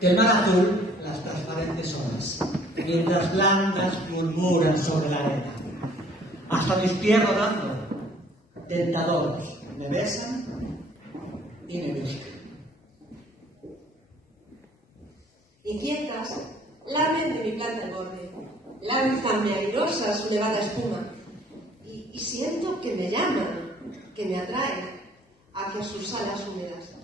Del mar azul las transparentes olas, mientras blandas murmuran sobre la arena. Hasta mis pies rodando, tentadores, me besan y me buscan. Inquietas, lamen de mi planta el borde, lánzanme airosa su nevada espuma, y siento que me llaman, que me atraen hacia sus alas húmedas.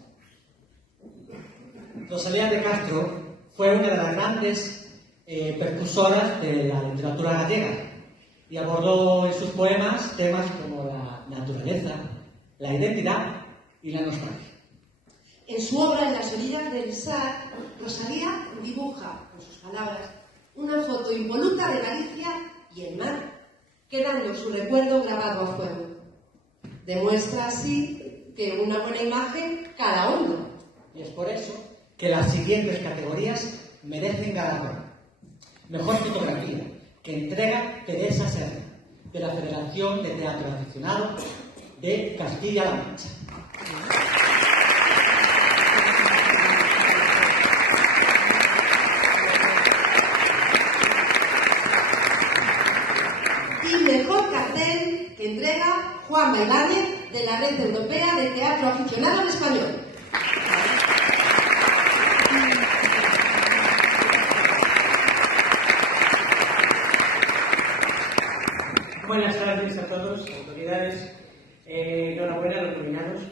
Rosalía de Castro fue una de las grandes percusoras de la literatura gallega y abordó en sus poemas temas como la naturaleza, la identidad y la nostalgia. En su obra, En las orillas del Sar, Rosalía dibuja, con sus palabras, una foto impoluta de Galicia y el mar, quedando su recuerdo grabado a fuego. Demuestra así que una buena imagen cala hondo. Y es por eso que las siguientes categorías merecen galardón. Mejor fotografía, que entrega Teresa Serra, de la Federación de Teatro Aficionado de Castilla-La Mancha. Y mejor cartel, que entrega Juan Bailane, de la Red Europea de Teatro Aficionado en Español. Buenas tardes a todos, autoridades. Enhorabuena a los nominados.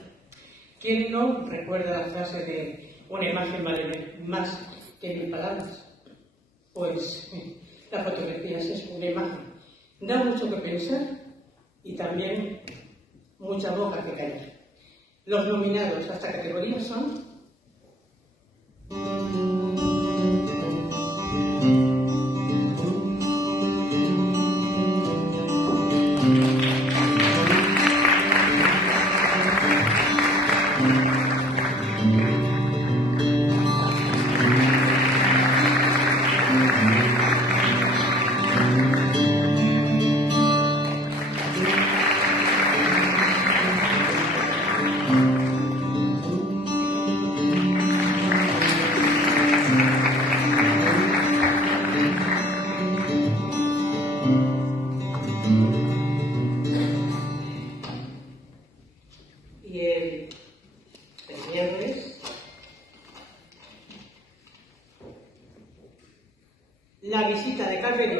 ¿Quién no recuerda la frase de una imagen vale más que mil palabras? Pues la fotografía es una imagen. Da mucho que pensar y también mucha boca que callar. Los nominados a esta categoría son... Y el viernes, la visita de Calverio.